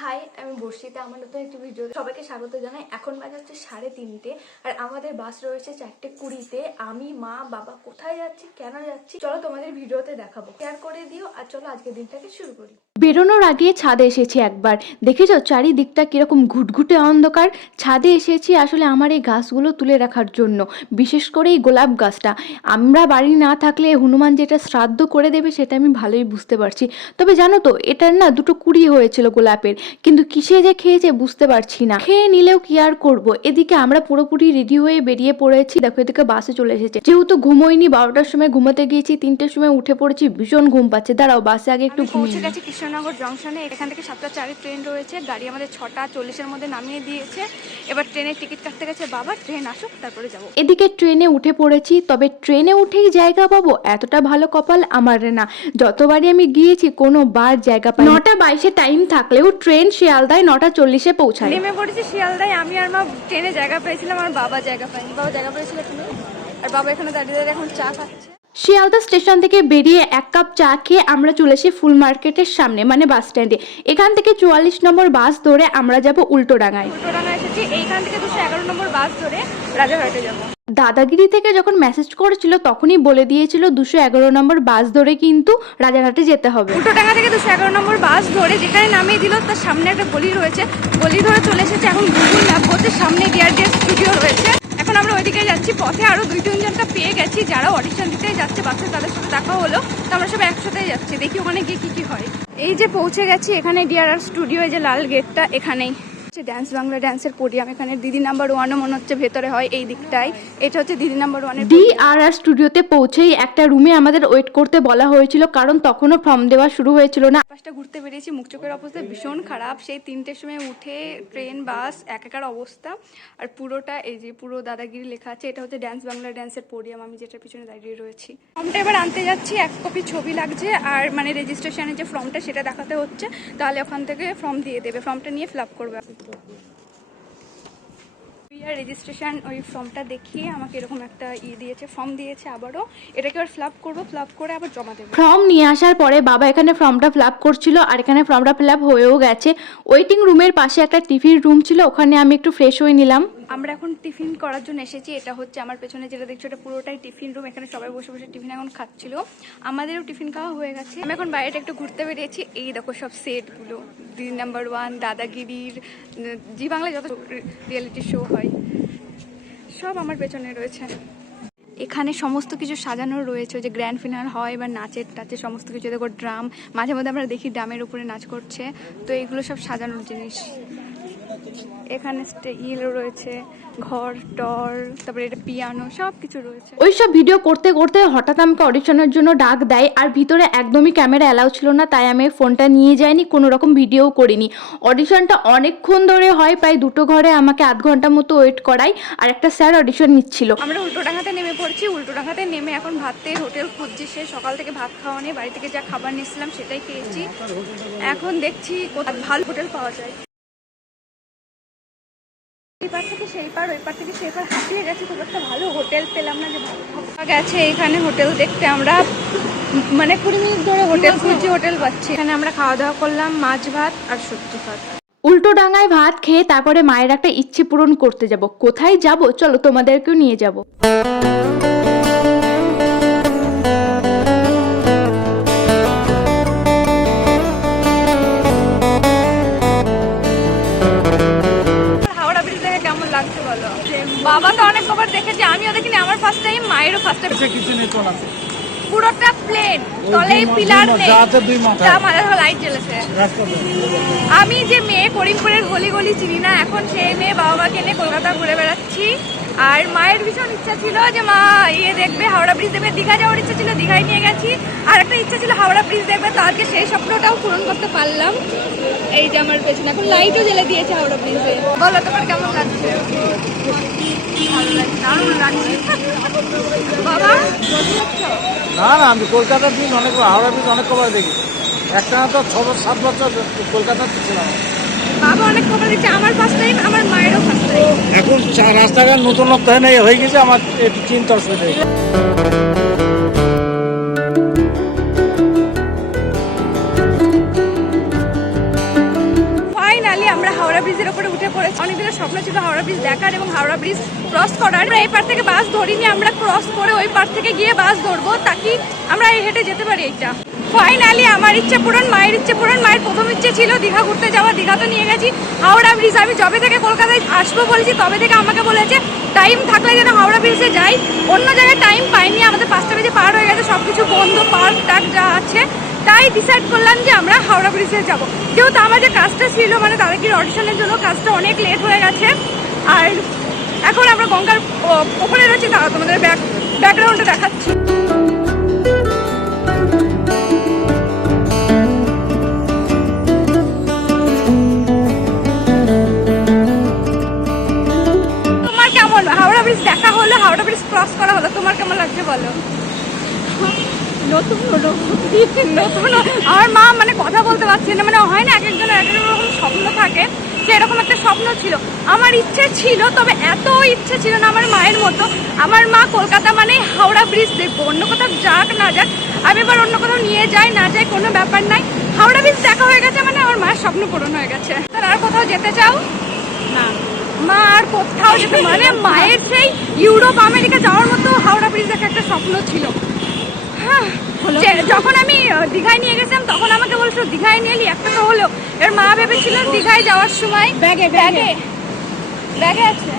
High, আমি বর্ষিতা। আমার নতুন একটি ভিডিও সবাইকে স্বাগত জানাই। এখন বাজে হচ্ছে 3:30 আর আমাদের বাস রয়েছে 4:20-তে। আমি, মা, বাবা কোথায় যাচ্ছি, কেন যাচ্ছি, চলো তোমাদের ভিডিওতে দেখাবো। শেয়ার করে দিও আর চলো আজকের দিনটাকে শুরু করি। বেরোনোর আগে ছাদে এসেছি একবার, দেখেছো চারিদিকটা কিরকম ঘুটঘুটে অন্ধকার। ছাদে এসেছি আসলে আমার এই গাছগুলো তুলে রাখার জন্য, বিশেষ করে এই গোলাপ গাছটা। আমরা বাড়ি না থাকলে হনুমান যেটা শ্রাদ্ধ করে দেবে সেটা আমি ভালোই বুঝতে পারছি। তবে জানো তো, এটার না দুটো কুড়ি হয়েছিল গোলাপের, কিন্তু কিসে যে খেয়েছে বুঝতে পারছি না। খেয়ে নিলেও কি আর করবো। এদিকে আমরা পুরোপুরি রেডি হয়ে বেরিয়ে পড়েছি। দেখো এদিকে বাসে চলে এসেছে। যেহেতু ঘুমোইনি, 12টার সময় ঘুমোতে গিয়েছি, 3টের সময় উঠে পড়েছি, ভীষণ ঘুম পাচ্ছে। দাঁড়াও, বাসে আগে একটু পৌঁছে গেছি কৃষ্ণনগর জংশনে। এখান থেকে 7:04 ট্রেন রয়েছে। গাড়ি আমাদের 6:40-এর মধ্যে নামিয়ে দিয়েছে। এবার ট্রেনের টিকিট কাটতে গেছে বাবা। ট্রেন আসুক তারপরে যাবো। এদিকে ট্রেনে উঠে পড়েছি, তবে ট্রেনে উঠেই জায়গা পাবো এতটা ভালো কপাল আমার না। যতবারই আমি গিয়েছি কোনো বার জায়গা পাই। 9:22 টাইম থাকলেও ট্রেন শিয়ালদায় 9:40 পৌঁছায়। নেমে পড়েছি শিয়ালদায়। আমি আর মা ট্রেনে জায়গা পেয়েছিলাম, আর বাবা জায়গা পায়নি। বাবা জায়গা পেয়েছিল ট্রেনে, আর বাবা এখানে দাঁড়িয়ে দাঁড়িয়ে এখন চা খাচ্ছে। শিয়ালদা স্টেশন থেকে বেরিয়ে 1 কাপ চা খেয়ে আমরা চলে এসেছি ফুল মার্কেটের সামনে, মানে বাস স্ট্যান্ডে। এখান থেকে 44 নম্বর বাস ধরে আমরা যাব উল্টোডাঙায়। উল্টোডাঙা এসেছি। এইখান থেকে 211 নম্বর বাস ধরে রাজারহাটে যাবো। দাদাগিরি থেকে যখন মেসেজ করেছিল তখনই বলে দিয়েছিল 211 নম্বর বাস ধরে কিন্তু রাজারহাটে যেতে হবে। উল্টোডাঙা থেকে 211 নম্বর বাস ধরে যেখানে নামিয়ে দিল তার সামনে একটা গলি রয়েছে, গলি ধরে চলে এসেছে। এখন গুগল ম্যাপ বলতে সামনে ডিআরডিএস স্টুডিও রয়েছে। এখন আমরা ওইদিকে যাচ্ছি। পথে আরো 2-3জনকে পেয়ে গেছি যারা অডিশন দিতে যাচ্ছে বাসে, তাদের সাথে দেখা হলো। তো আমরা সব একসাথে যাচ্ছি, দেখি ওখানে গিয়ে কি হয়। এই যে পৌঁছে গেছি এখানে ডিআরআর স্টুডিও, এই যে লাল গেটটা, এখানেই ডান্স বাংলা ডান্সের পোডিয়াম। এখানে দিদি নাম্বার 1ও মনে হচ্ছে ভেতরে হয়, এই দিকটায়। এটা হচ্ছে দিদি নাম্বার 1 এর ডিআরআর স্টুডিওতে পৌঁছেই একটা রুমে আমাদের ওয়েট করতে বলা হয়েছিল, কারণ তখনও ফর্ম দেওয়া শুরু হয়েছিল না। পাশটা ঘুরতে বেরিয়েছি, মুখ চোখের অবস্থা ভীষণ খারাপ। সেই 3টের সময় উঠে ট্রেন বাস একাকার অবস্থা। আর পুরোটা এই যে পুরো দাদাগিরি লেখা আছে। এটা হচ্ছে ডান্স বাংলা ডান্সের পোডিয়াম, আমি যেটার পিছনে দাঁড়িয়ে রয়েছি। ফর্মটা এবার আনতে যাচ্ছি। 1 কপি ছবি লাগছে, আর মানে রেজিস্ট্রেশনের যে ফর্মটা সেটা দেখাতে হচ্ছে, তাহলে ওখান থেকে ফর্ম দিয়ে দেবে। ফর্মটা নিয়ে ফিল আপ করবে। রেজিস্ট্রেশন ওই ফর্মটা দেখিয়ে আমাকে এরকম একটা দিয়েছে, ফর্ম দিয়েছে আবারও। এটাকে আবার ফিল আপ করবো, ফিল আপ করে আবার জমা দেবো। ফর্ম নিয়ে আসার পরে বাবা এখানে ফর্মটা ফিল আপ করছিল, আর এখানে ফর্মটা ফিল আপ হয়েও গেছে। ওয়েটিং রুমের পাশে একটা টিফিন রুম ছিল, ওখানে আমি একটু ফ্রেশ হয়ে নিলাম। আমরা এখন টিফিন করার জন্য এসেছি। এটা হচ্ছে আমার পেছনে যেটা দেখছো, এটা পুরোটাই টিফিন রুম। এখানে সবাই বসে বসে টিফিন এখন খাচ্ছিল। আমাদেরও টিফিন খাওয়া হয়ে গেছে। আমি এখন বাইরেটা একটু ঘুরতে বেরিয়েছি। এই দেখো সব সেটগুলো, দিদি নাম্বার 1, দাদাগিরির, জি বাংলায় যত রিয়েলিটি শো হয় সব আমার পেছনে রয়েছে। এখানে সমস্ত কিছু সাজানো রয়েছে, যে গ্র্যান্ড ফিনাল হয় বা নাচের টাচের সমস্ত কিছু। দেখো ড্রাম, মাঝে মধ্যে আমরা দেখি ড্রামের উপরে নাচ করছে। তো এগুলো সব সাজানোর জিনিস। এখানে রয়েছে, ঘর টর, তারপরে এটা পিয়ানো, সব কিছু রয়েছে। ওইসব ভিডিও করতে করতে হঠাৎ আমাকে অডিশনের জন্য ডাক দেয়, আর ভিতরে একদমই ক্যামেরা অ্যালাউ ছিল না, তাই আমি ফোনটা নিয়ে যাইনি, কোনো রকম ভিডিও করিনি। অডিশনটা অনেকক্ষণ ধরে হয়, প্রায় 2টো ঘরে আমাকে আধ ঘন্টা মতো ওয়েট করাই, আর একটা স্যার অডিশন নিচ্ছিল। আমরা উল্টোডাঙাতে নেমে পড়ছি। উল্টোডাঙাতে নেমে এখন ভাতের হোটেল খুঁজছি। সে সকাল থেকে ভাত খাওয়া নেই, বাড়ি থেকে যা খাবার নিয়েছিলাম সেটাই খেয়েছি। এখন দেখছি কোথায় ভালো হোটেল পাওয়া যায়। এই পার থেকে সেই পার, ওই পার থেকে সেই পার হাঁটিয়ে গেছি, খুব একটা ভালো হোটেল পেলাম না যে ভালো গেছে। এখানে হোটেল দেখতে আমরা মানে 20 মিনিট ধরে হোটেল খুঁজছি, হোটেল পাচ্ছি। এখানে আমরা খাওয়া দাওয়া করলাম, মাছ ভাত আর সবজি ভাত। উল্টোডাঙায় ভাত খেয়ে তারপরে মায়ের একটা ইচ্ছে পূরণ করতে যাব। কোথায় যাব চলো তোমাদেরকেও নিয়ে যাব। বাবা তো অনেক কবার দেখেছে, আমিও দেখিনি, আমার ফার্স্ট টাইম, মায়েরও ফার্স্ট টাইম। পুরোটা প্লেন, তলেই পিলার নেই, যা মাথায় লাইট জ্বলেছে। আমি যে মেয়ে করিমপুরের গলি গলি চিনি না, এখন সেই মেয়ে বাবা মাকে নিয়ে কলকাতা ঘুরে বেড়াচ্ছি। আর মায়ের ভীষণ ইচ্ছা ছিল যে মা দেখবে, হাওড়া ব্রিজ দেখবে। দীঘা যাওয়ার ইচ্ছা ছিল, দীঘায় নিয়ে গেছি। আর একটা ইচ্ছা ছিল হাওড়া ব্রিজ দেখবে, তো আজকে সেই স্বপ্নটাও পূরণ করতে পারলাম। এই যে আমার পেছনে এখন লাইটও জ্বেলে দিয়েছে হাওড়া ব্রিজে। বলো তোমার কেমন লাগছে? দারুণ লাগছে বাবা। না না, আমি কলকাতার ব্রিজ অনেক, হাওড়া ব্রিজ অনেক কবার দেখি। একটা তো 6-7 বছর কলকাতাতে ছিলাম। বাবা অনেক খবর দিচ্ছে, আমার ফার্স্ট টাইম, আমার মায়েরও ফার্স্ট টাইম। এখন রাস্তাঘাট নতুনত্ব হয়ে গেছে, আমার একটু চিন্তা অসুবিধা হয়েছে। হাওড়া ব্রিজের উপরে উঠে পড়েছি। অনেকদিনের স্বপ্ন ছিল হাওড়া ব্রিজ দেখার এবং হাওড়া ব্রিজ ক্রস করার। আমরা এই পার থেকে বাস ধরিনি, আমরা ক্রস করে ওই পার থেকে গিয়ে বাস ধরবো তাকে আমরা হেঁটে যেতে পারি। এইটা ফাইনালি আমার ইচ্ছে পূরণ, মায়ের ইচ্ছে পূরণ। মায়ের প্রথম ইচ্ছে ছিল দীঘা ঘুরতে যাওয়া, দীঘা তো নিয়ে গেছি। হাওড়া ব্রিজ আমি যবে থেকে কলকাতায় আসবো বলেছি তবে থেকে আমাকে বলেছে টাইম থাকলে যেন হাওড়া ব্রিজে যাই। অন্য জায়গায় টাইম পাইনি, আমাদের 5টা বেজে পার হয়ে গেছে, সবকিছু বন্ধ, পার্ক টার্ক যা আছে। তাই ডিসাইড করলাম যে আমরা হাওড়া ব্রিজে যাবো। যেহেতু আমার যে কাজটা ছিল মানে দাদাগির অডিশনের জন্য কাজটা অনেক লেট হয়ে গেছে। আর এখন আমরা গঙ্গার ওপরে রয়েছি, তারা তোমাদের ব্যাকগ্রাউন্ডে দেখাচ্ছি। তোমার কেমন হাওড়া ব্রিজ দেখা হলো, হাওড়া ব্রিজ ক্রস করা হলো, তোমার কেমন লাগছে বলো? নতুন নতুন আমার মা মানে কথা বলতে পারছে না, মানে হয় না এক একজনের এক এক রকম স্বপ্ন থাকে, সেরকম একটা স্বপ্ন ছিল। আমার ইচ্ছে ছিল, তবে এত ইচ্ছে ছিল না আমার মায়ের মতো। আমার মা কলকাতা মানে হাওড়া ব্রিজ দেখবো, অন্য কোথাও যাক না যাক, আমি এবার অন্য কোথাও নিয়ে যাই না যাই কোনো ব্যাপার নাই, হাওড়া ব্রিজ দেখা হয়ে গেছে মানে আমার মায়ের স্বপ্ন পূরণ হয়ে গেছে। আর কোথাও যেতে চাও না? মা আর কোথাও যেতে মানে মায়ের সেই ইউরোপ আমেরিকা যাওয়ার মতো হাওড়া ব্রিজ দেখা একটা স্বপ্ন ছিল। যখন আমি দীঘায় নিয়ে গেছিলাম তখন আমাকে বলছিল দীঘায় নিয়ে এলি, একটা তো হলো। এর মা ভেবেছিল দীঘায় যাওয়ার সময় ব্যাগে ব্যাগে ব্যাগে আছে,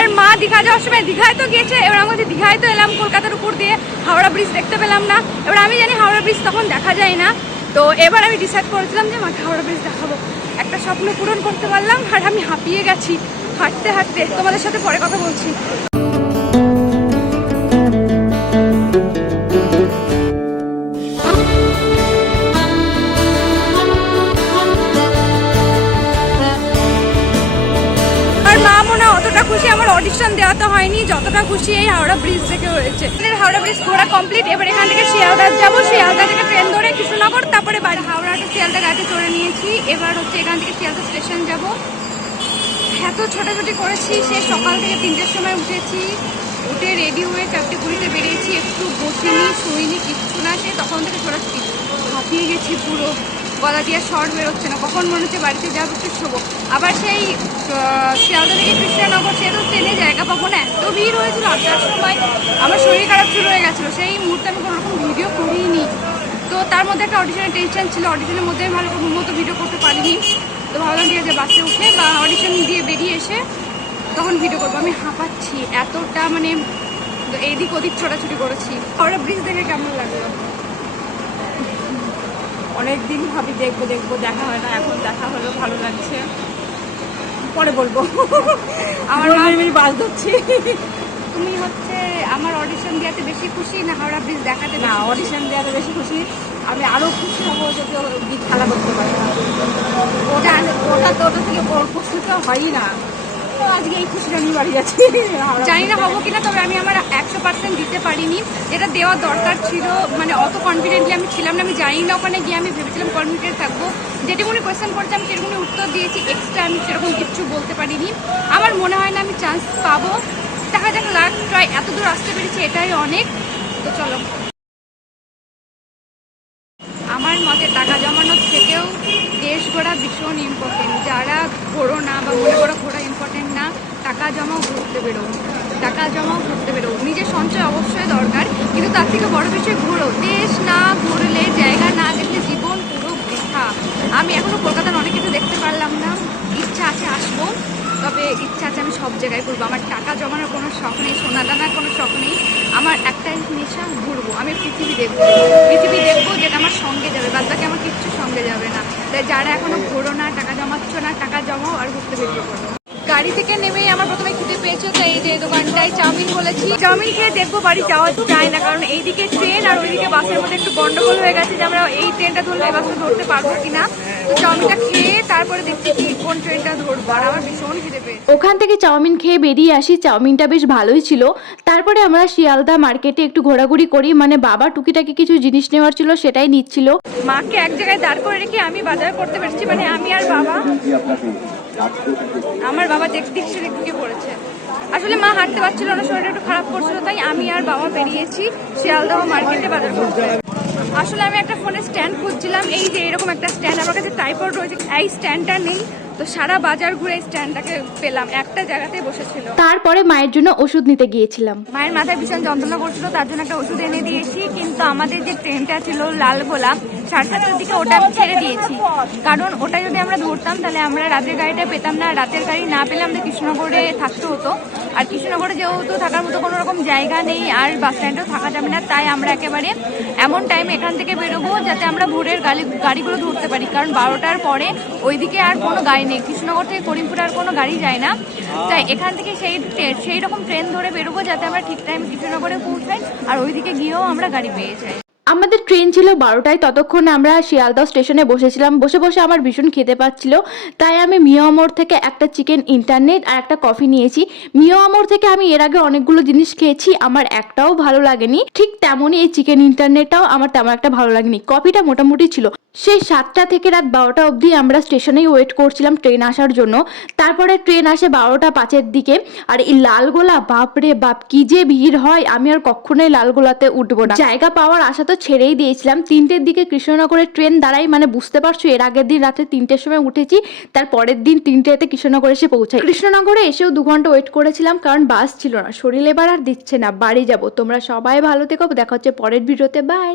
এর মা দীঘা যাওয়ার সময় দীঘায় তো গিয়েছে, এবার আমি বলছি দীঘায় তো এলাম, কলকাতার উপর দিয়ে হাওড়া ব্রিজ দেখতে পেলাম না। এবার আমি জানি হাওড়া ব্রিজ তখন দেখা যায় না, তো এবার আমি ডিসাইড করেছিলাম যে মাকে হাওড়া ব্রিজ দেখাবো। একটা স্বপ্ন পূরণ করতে পারলাম আর আমি হাঁপিয়ে গেছি হাঁটতে হাঁটতে। তোমাদের সাথে পরে কথা বলছি। খুশি আমার অডিশন দেওয়াতে হয়নি, যতটা খুশি এই হাওড়া ব্রিজ থেকে হয়েছে। হাওড়া ব্রিজ ঘোরা কমপ্লিট। এবার এখান থেকে শিয়ালদা যাবো, শিয়ালদা থেকে ট্রেন ধরে কৃষ্ণনগর, তারপরে বাড়ি। হাওড়াটা শিয়ালদা গাড়িতে চড়ে নিয়েছি, এবার হচ্ছে এখান থেকে শিয়ালদা স্টেশন যাব। এত ছোটাছুটি করেছি, সে সকাল থেকে 3টের সময় উঠেছি, উঠে রেডি হয়ে 4:20 বেরিয়েছি, একটু বসিনি শুইনি কিচ্ছু না, সে তখন থেকে ছোটাছুটি হাঁপিয়ে গেছি পুরো, গলা দিয়ে শর্ট বেরোচ্ছে না, কখন মনে হচ্ছে বাড়িতে যাবো একটু শোবো। আবার সেই শিয়ালদা থেকে কৃষ্ণনগর, সে তো ট্রেনে জায়গা পাবো না, এত ভিড় হয়েছিল আসার সময়, আমার শরীর খারাপ শুরু হয়ে গেছিলো। সেই মুহূর্তে আমি কোনো রকম ভিডিও করিনি, তো তার মধ্যে একটা অডিশনের টেনশন ছিল, অডিশনের মধ্যে আমি ভালো মতো ভিডিও করতে পারিনি। তো ভাবলাম ঠিক আছে বাসে উঠে বা অডিশন দিয়ে বেরিয়ে এসে তখন ভিডিও করবো। আমি হাঁপাচ্ছি এতটা, মানে এইদিক ওদিক ছোটাছুটি করেছি। হাওড়া ব্রিজ দেখে কেমন লাগলো? অনেকদিন ভাবি দেখবো দেখবো, দেখা হয় না, এখন দেখা হলো, ভালো লাগছে। পরে বলবো। আমার আমি বাস ধরছি। তুমি হচ্ছে আমার অডিশন দেওয়াতে বেশি খুশি না হাওড়া ব্রিজ দেখাতে? না, অডিশন দেওয়াতে বেশি খুশি। আমি আরো খুশি হবো যদি গীত খেলা করতে পারি। ওটা তো ওটা থেকে খুশি তো হয়ই না, তো আজকে এই খুশিটা নিয়ে বাড়ি যাচ্ছি। জানি না হবো কিনা, তবে আমি আমার 100% দিতে পারিনি, যেটা দেওয়া দরকার ছিল। মানে অত কনফিডেন্টলি আমি ছিলাম না, আমি জানি না ওখানে গিয়ে আমি ভেবেছিলাম কনফিডেন্ট থাকবো, যেটুকুনি কোয়েশ্চেন করেছি আমি সেরকমই উত্তর দিয়েছি, এক্সট্রা আমি সেরকম কিছু বলতে পারিনি। আমার মনে হয় না আমি চান্স পাবো, দেখা যাক, লাখ ট্রাই, এত দূর আসতে পেরেছি এটাই অনেক। তো চলো, আমার মতে টাকা জমানোর থেকেও দেশ ঘোরা ভীষণ ইম্পর্টেন্ট। যারা ঘোরো না বা মনে করো ঘোরা ইম্পর্টেন্ট না, টাকা জমাও ঘুরতে বেরো, টাকা জমাও ঘুরতে বেরো। নিজের সঞ্চয় অবশ্যই দরকার, কিন্তু তার থেকে বড় বিষয় ঘোরো। দেশ না ঘুরলে, জায়গা না দেখলে জীবন পুরো বৃথা। আমি এখনো কলকাতার অনেক কিছু দেখতে পারলাম না, ইচ্ছা আছে আসবো, তবে ইচ্ছা আছে আমি সব জায়গায় ঘুরবো। আমার টাকা জমানোর কোনো শখ নেই, সোনা দানার কোনো শখ নেই, আমার একটাই নেশা ঘুরবো। আমি পৃথিবী দেখবো, পৃথিবী দেখবো, যেটা আমার সঙ্গে যাবে, বাদ বাকি আমার কিচ্ছু সঙ্গে যাবে না। তাই যারা এখনো ঘোরো না, টাকা জমাচ্ছ না, টাকা জমাও আর ঘুরতে বেরিয়ে পড়ো। গাড়ি থেকে নেমেই আমার প্রথমে খিদে পেয়েছে, তাই এই যে দোকানটায় চাউমিন বলেছি, চাউমিন খেয়ে দেখবো বাড়ি যাওয়া যায় না, কারণ এইদিকে ট্রেন আর ওইদিকে বাসের মধ্যে একটু গন্ডগোল হয়ে গেছে যে আমরা এই ট্রেনটা ধরলে এই বাসটা ধরতে পারবো কিনা। তো চাউমিনটা খেয়ে তারপরে দেখছি কি কোন ট্রেনটা ধরবো, আর আমার ভীষণ খিদে পেয়েছে। ওখান থেকে চাউমিন খেয়ে বেরিয়ে আসি, চাউমিনটা বেশ ভালোই ছিল। তারপরে আমরা শিয়ালদা মার্কেটে একটু ঘোরাঘুরি করি, মানে বাবা টুকিটাকি কিছু জিনিস নেওয়ার ছিল সেটাই নিচ্ছিল। মাকে এক জায়গায় দাঁড় করে রেখে আমি বাজার করতে পেরেছি, মানে আমি আর বাবা। আমার বাবা দিক সেদিক ঢুকে পড়েছে। আসলে মা হাঁটতে পারছিল না, শরীরটা একটু খারাপ করছিল, তাই আমি আর বাবা বেরিয়েছি শিয়ালদহ মার্কেটে বাজার করতে। আসলে আমি একটা ফোনের স্ট্যান্ড খুঁজছিলাম, পেলাম এই যে এরকম একটা স্ট্যান্ড। আমার কাছে ট্রাইপড রয়েছে, এই স্ট্যান্ডটা নেই, তো সারা বাজার ঘুরে স্ট্যান্ডটাকে পেলাম, একটা জায়গাতেই বসেছিল। তারপরে মায়ের জন্য ওষুধ নিতে গিয়েছিলাম। মায়ের মাথায় ভীষণ যন্ত্রণা করছিল, তার জন্য একটা ওষুধ এনে দিয়েছি। কিন্তু আমাদের যে ট্রেনটা ছিল লালগোলা 7:30টার দিকে, ওটা আমি ছেড়ে দিয়েছি, কারণ ওটা যদি আমরা ধরতাম তাহলে আমরা রাতের গাড়িটা পেতাম না। রাতের গাড়ি না পেলে আমাদের কৃষ্ণনগরে থাকতে হতো, আর কৃষ্ণনগরে যেহেতু থাকার মতো কোনো রকম জায়গা নেই আর বাস স্ট্যান্ডেও থাকা যাবে না, তাই আমরা একেবারে এমন টাইম এখান থেকে বেরোবো যাতে আমরা ভোরের গাড়িগুলো ধরতে পারি, কারণ 12টার পরে ওইদিকে আর কোনো গাড়ি নেই। কৃষ্ণনগর থেকে করিমপুর আর কোনো গাড়ি যায় না, তাই এখান থেকে সেই রকম ট্রেন ধরে বেরোবো যাতে আমরা ঠিক টাইমে কৃষ্ণনগরে পৌঁছাই আর ওইদিকে গিয়েও আমরা গাড়ি পেয়ে যাই। আমাদের ট্রেন ছিল 12টায়, ততক্ষণ আমরা শিয়ালদহ স্টেশনে বসেছিলাম। বসে বসে আমার ভীষণ খেতে পাচ্ছিল, তাই আমি মিয়া মোড় থেকে একটা চিকেন ইন্টারনেট আর একটা কফি নিয়েছি। মিয়া মোড় থেকে আমি এর আগে অনেকগুলো জিনিস খেয়েছি, আমার একটাও ভালো লাগেনি। ঠিক তেমনই এই চিকেন ইন্টারনেটটাও আমার তেমন একটা ভালো লাগেনি। কফিটা মোটামুটি ছিল। সেই 7টা থেকে রাত 12টা অবধি আমরা স্টেশনেই ওয়েট করছিলাম ট্রেন আসার জন্য। তারপরে ট্রেন আসে 12:05 দিকে। আর এই লালগোলা, বাপরে বাপ কি যে ভিড় হয়, আমি আর কখনোই লালগোলাতে উঠবো না। জায়গা পাওয়ার আশা তো ছেড়েই দিয়েছিলাম। 3টের দিকে কৃষ্ণনগরের ট্রেন দাঁড়াই, মানে বুঝতে পারছো এর আগের দিন রাতে 3টের সময় উঠেছি, তার পরের দিন 3টেতে কৃষ্ণনগর এসে পৌঁছাই। কৃষ্ণনগরে এসেও 2 ঘন্টা ওয়েট করেছিলাম, কারণ বাস ছিল না। শরীর এবার আর দিচ্ছে না, বাড়ি যাব। তোমরা সবাই ভালো থেকো, দেখা হচ্ছে পরের ভিডিওতে, বাই।